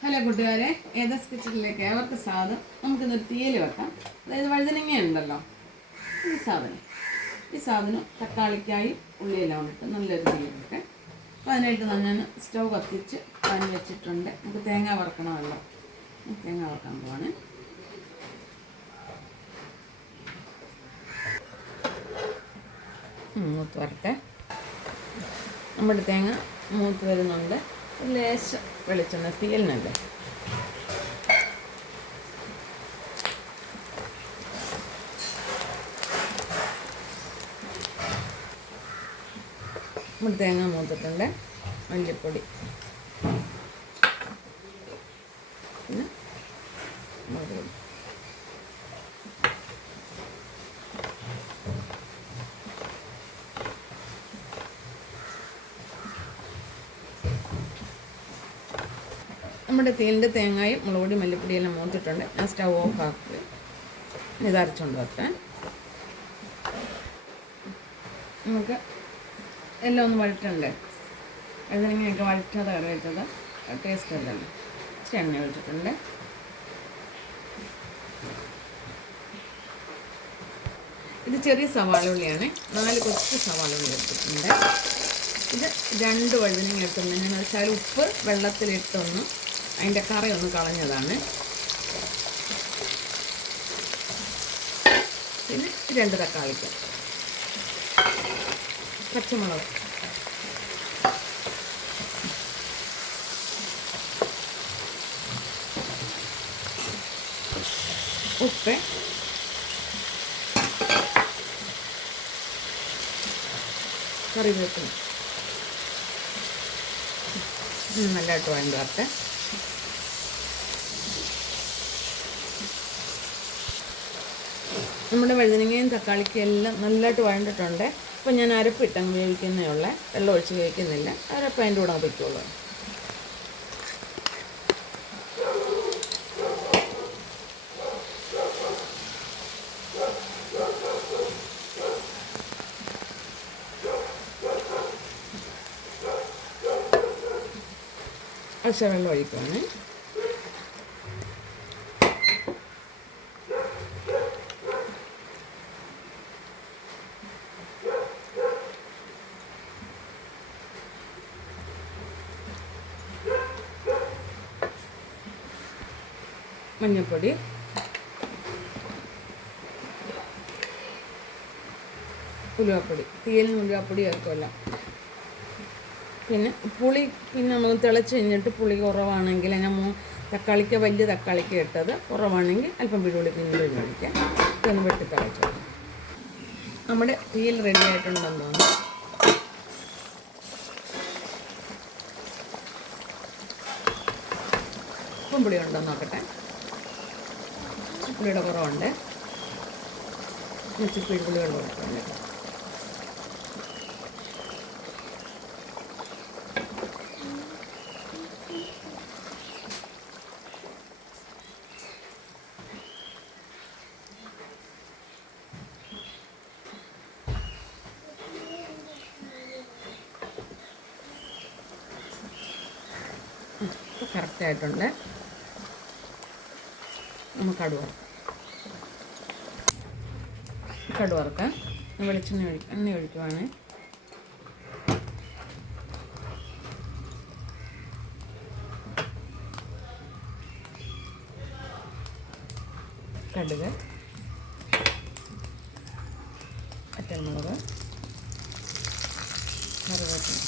Hello കൂട്ടുകാരെ, ഏതസ് കിച്ചണിലേക്ക് അവർക്ക് സ്വാഗതം. നമുക്കിന്നൊരു തീയൽ വെക്കാം. അതായത് വഴുതനങ്ങ ഉണ്ടല്ലോ, ഈ സാധനം തക്കാളിക്കായി ഉള്ളിയെല്ലാം ഇട്ട് നല്ലൊരു തീയലൊക്കെ. അപ്പോൾ അതിനായിട്ട് ഞാൻ സ്റ്റൗ കത്തിച്ച് പാൻ വെച്ചിട്ടുണ്ട്. നമുക്ക് തേങ്ങ വറക്കണമല്ലോ, തേങ്ങ വറക്കാൻ പോവാണ്. മൂത്ത് വരട്ടെ. നമ്മുടെ തേങ്ങ മൂത്ത് വരുന്നുണ്ട്. ലേശം വെളിച്ചെണ്ണ തീയലിനല്ലേ. നമ്മുടെ തേങ്ങ മൂത്തിട്ടുണ്ട്. മല്ലിപ്പൊടി, പിന്നെ മുളക് പൊടി, നമ്മുടെ തീലിൻ്റെ തേങ്ങയും മുളക് പൊടി മല്ലിപ്പൊടിയെല്ലാം മൂത്തിട്ടുണ്ട്. ഞാൻ സ്റ്റൗ ഓഫ് ആക്കി ഇത് അരച്ചുകൊണ്ട് വെക്കാൻ. നമുക്ക് എല്ലാം ഒന്ന് വഴറ്റണ്ടേ. വഴുതനങ്ങയൊക്കെ വഴറ്റാതെ കറി വെച്ചത് ടേസ്റ്റ് അല്ലല്ലോ. എണ്ണ ഒഴിച്ചിട്ടുണ്ട്. ഇത് ചെറിയ സവാള ഉള്ളിയാണ്. 4 കൊച്ചു സവാള ഉള്ളി എടുത്തിട്ടുണ്ട്. ഇത് 2 വഴുതനങ്ങ എടുത്തിട്ടുണ്ട്. ഞാൻ വെച്ചാൽ ഉപ്പ് വെള്ളത്തിലിട്ടൊന്ന് അതിൻ്റെ കറയൊന്ന് കളഞ്ഞതാണ്. പിന്നെ 2 തക്കാളിക്ക്, പച്ചമുളക്, ഉപ്പ്, കറിവേപ്പില നല്ലതായിട്ട് വഴണ്ടത്തെ. നമ്മുടെ വഴുതനങ്ങയും തക്കാളിക്കും എല്ലാം നല്ലതായിട്ട് വഴണ്ടിട്ടുണ്ട്. അപ്പോൾ ഞാൻ അരപ്പിട്ടങ്ങ് വേവിക്കുന്നേ ഉള്ളേ, വെള്ളം ഒഴിച്ച് വേവിക്കുന്നില്ല. അരപ്പ് അതിൻ്റെ കൂടെ വയ്ക്കുള്ളൂ. വെള്ളം ഒഴിക്കുവാണ്. മഞ്ഞൾപ്പൊടി, ഉലുവാപ്പൊടി, തീയലിന് ഉലുവാപ്പൊടി ചേർക്കുമല്ലോ. പിന്നെ പുളി, പിന്നെ നമുക്ക് തിളച്ച് കഴിഞ്ഞിട്ട് പുളി കുറവാണെങ്കിൽ ഞാൻ തക്കാളിക്ക് വലിയ തക്കാളിക്ക് ഇട്ടത് കുറവാണെങ്കിൽ അല്പം പിഴുപൊടി പിന്നെ ഒഴിക്കാം. ഇതൊന്ന് വെട്ടി തിളച്ചു. നമ്മുടെ തീയൽ റെഡി ആയിട്ടുണ്ടെന്ന് തോന്നുന്നു. ഉപ്പും പുളി ഉണ്ടോ നോക്കട്ടെ. പുളിയുടെ കുറവുണ്ട്. ഇച്ചിരി പുളിയുടെ കുറവുണ്ട്. കറക്റ്റായിട്ടുണ്ട്. നമുക്ക് കടുക് വറുക്കാം. എണ്ണ ഒഴിക്കുവാണ്. കടുക്, പച്ചമുളക്, കറിവേപ്പില,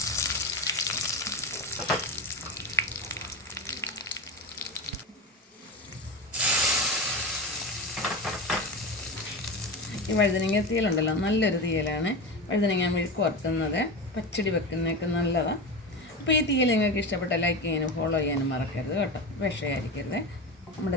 ഈ വഴുതനങ്ങ തീയലുണ്ടല്ലോ, നല്ലൊരു തീയലാണ്. വഴുതനങ്ങ മെഴുക്ക് വറുക്കുന്നത്, പച്ചടി വെക്കുന്നതൊക്കെ നല്ലതാണ്. അപ്പോൾ ഈ തീയൽ നിങ്ങൾക്ക് ഇഷ്ടപ്പെട്ട ലൈക്ക് ചെയ്യാനും ഫോളോ ചെയ്യാനും മറക്കരുത് കേട്ടോ. വിഷയായിരിക്കരുത്. നമ്മുടെ